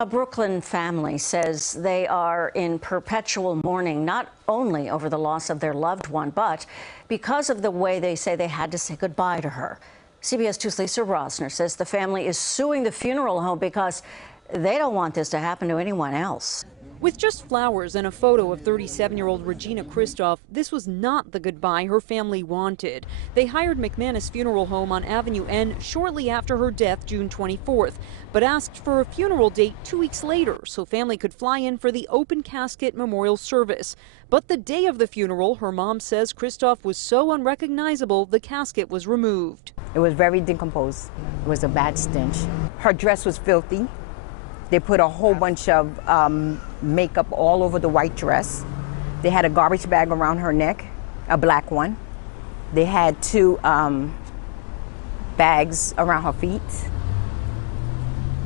A Brooklyn family says they are in perpetual mourning, not only over the loss of their loved one, but because of the way they say they had to say goodbye to her. CBS 2's Lisa Rozner says the family is suing the funeral home because they don't want this to happen to anyone else. With just flowers and a photo of 37-year-old Regina Christoph, this was not the goodbye her family wanted. They hired McManus Funeral Home on Avenue N shortly after her death, June 24th, but asked for a funeral date 2 weeks later so family could fly in for the open casket memorial service. But the day of the funeral, her mom says Christoph was so unrecognizable the casket was removed. It was very decomposed. It was a bad stench. Her dress was filthy. They put a whole bunch of makeup all over the white dress. They had a garbage bag around her neck, a black one. They had two bags around her feet,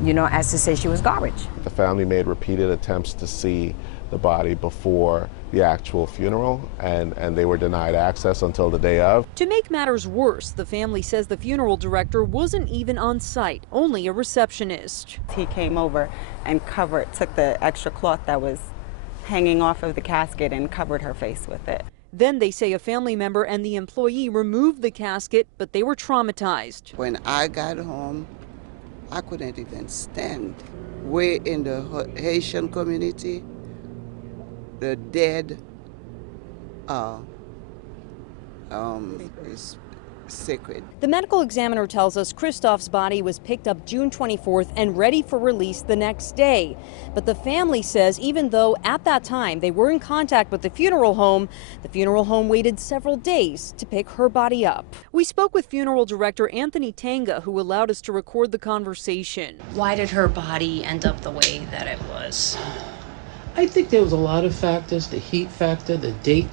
you know, as to say she was garbage. The family made repeated attempts to see the body before the actual funeral, and they were denied access until the day of. To make matters worse, the family says the funeral director wasn't even on site, only a receptionist. He came over and took the extra cloth that was hanging off of the casket and covered her face with it. Then they say a family member and the employee removed the casket, but they were traumatized. When I got home, I couldn't even stand. We're in the Haitian community. The dead is sacred. The medical examiner tells us Christoph's body was picked up June 24th and ready for release the next day. But the family says even though at that time they were in contact with the funeral home waited several days to pick her body up. We spoke with funeral director Anthony Tanga, who allowed us to record the conversation. Why did her body end up the way that it was? I think there was a lot of factors, the heat factor, the date,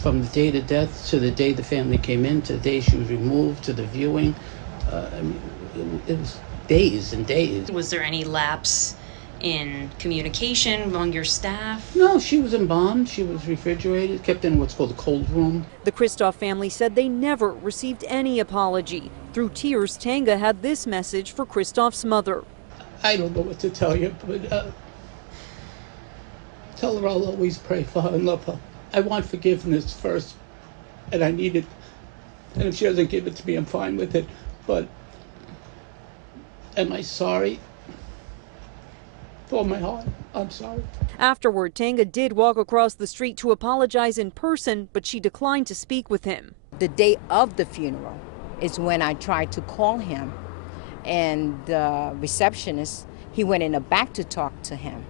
from the date of death to the day the family came in, to the day she was removed, to the viewing. I mean, it was days and days. Was there any lapse in communication among your staff? No, she was embalmed, she was refrigerated, kept in what's called a cold room. The Christoph family said they never received any apology. Through tears, Tanga had this message for Christoph's mother. I don't know what to tell you, but tell her I'll always pray for her and love her. I want forgiveness first, and I need it. And if she doesn't give it to me, I'm fine with it. But am I sorry? For my heart, I'm sorry. Afterward, Tanga did walk across the street to apologize in person, but she declined to speak with him. The day of the funeral is when I tried to call him, and the receptionist, he went in the back to talk to him.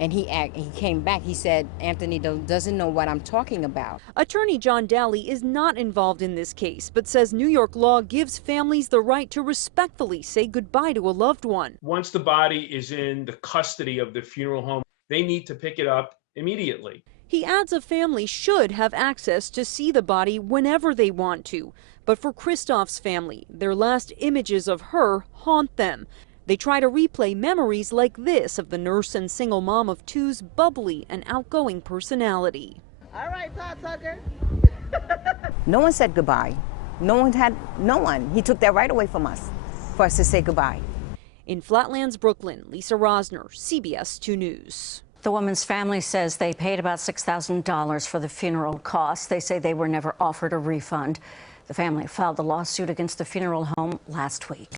And he came back. He said, Anthony doesn't know what I'm talking about. Attorney John Daly is not involved in this case, but says New York law gives families the right to respectfully say goodbye to a loved one. Once the body is in the custody of the funeral home, they need to pick it up immediately. He adds a family should have access to see the body whenever they want to. But for Christoph's family, their last images of her haunt them. They try to replay memories like this of the nurse and single mom of two's bubbly and outgoing personality. All right, Todd Tucker. No one said goodbye. No one. He took that right away from us, for us to say goodbye. In Flatlands, Brooklyn, Lisa Rozner, CBS 2 News. The woman's family says they paid about $6,000 for the funeral costs. They say they were never offered a refund. The family filed the lawsuit against the funeral home last week.